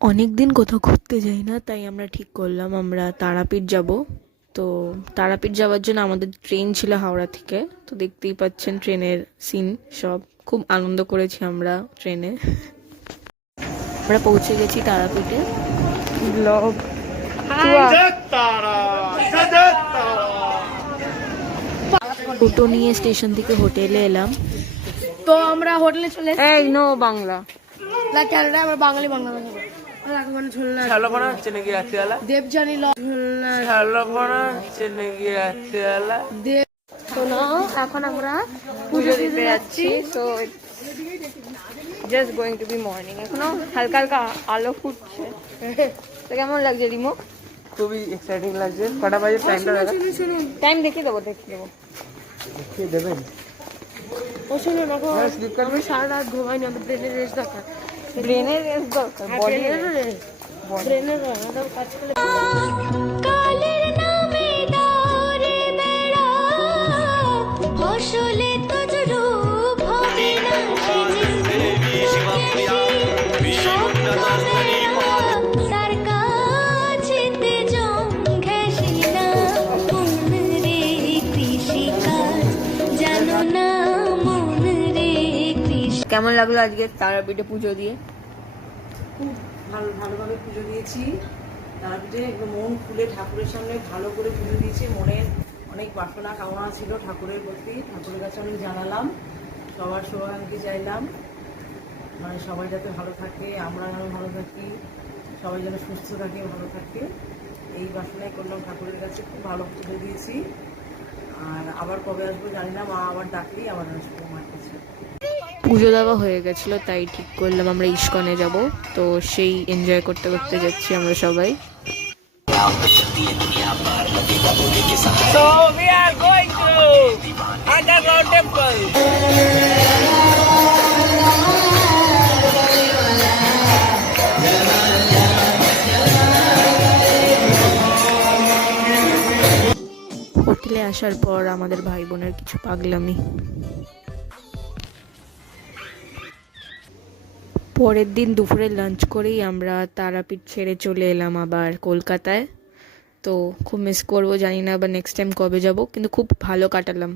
অনেক দিন কোথাও ঘুরতে যাই না, তাই আমরা ঠিক করলাম আমরা তারাপীঠ যাব। তো তারাপীঠ যাওয়ার জন্য আমাদের ট্রেন ছিল হাওড়া থেকে। তো দেখতেই পাচ্ছেন ট্রেনের সিন সব, খুব আনন্দ করেছি আমরা ট্রেনে। আমরা পৌঁছে গেছি তারাপীঠে। ব্লগ টোটো নিয়ে স্টেশন থেকে হোটেলে এলাম। তো আমরা হোটেলে চলে এই নো বাংলা না ক্যানাডা, আমরা বাঙালি বাংলা দেবজানি দেব। তো না এখন আমরা পুজো দিতে যাচ্ছি। তো just going to be morning, এখনো হালকা হালকা আলো ফুটছে। তো কেমন লাগছে রিমো? খুবই এক্সাইটিং লাগছে। কটা বাজে টাইমটা দেখা? টাইম দেখিয়ে দেবো, দেখিয়ে দেবো। দেখিয়ে দেবেন? ও শুনুন, এখন আমরা সারা রাত ঘুমাইনি, আমাদের ব্রেনের রেস্ট দরকার। ব্রেনের রেস্ট দরকার, ব্রেনের কাজ করলে কালের নামে দৌড়ে বেড়া, ফসলে তোজ রূপ হবে না তার কাছেতে জম ঘেঁষি না মন রে কৃষিকাজ জানো না মন রে কৃষি। কেমন লাগলো আজকে তারাপীঠে পুজো দিয়ে? খুব ভালোভাবে পুজো দিয়েছি। তারপরে একদম মন খুলে ঠাকুরের সামনে ভালো করে পুজো দিয়েছি। মনের অনেক বাসনা কামনা ছিল ঠাকুরের প্রতি, ঠাকুরের কাছে অনেক জানালাম, সবার শুভাকাঙ্ক্ষী চাইলাম, মানে সবাই যাতে ভালো থাকে, আমরা যেন ভালো থাকি, সবাই যেন সুস্থ থাকে, ভালো থাকে, এই বাসনাই করলাম ঠাকুরের কাছে। খুব ভালো পুজো দিয়েছি। আর আবার কবে আসবো জানি না, মা আবার ডাকলেই আবার আসবো মার কাছে। পুজো দেওয়া হয়ে গেছিলো, তাই ঠিক করলাম আমরা ইস্কনে যাব। তো সেই এনজয় করতে করতে যাচ্ছি আমরা সবাই। So we are going to underground temple. হোটেলে আসার পর আমাদের ভাই বোনের কিছু পাগলামি। পরের দিন দুপুরে লাঞ্চ করেই আমরা তারাপীঠ ছেড়ে চলে এলাম আবার কলকাতায়। তো খুব মিস করবো, জানি না আবার নেক্সট টাইম কবে যাব, কিন্তু খুব ভালো কাটালাম।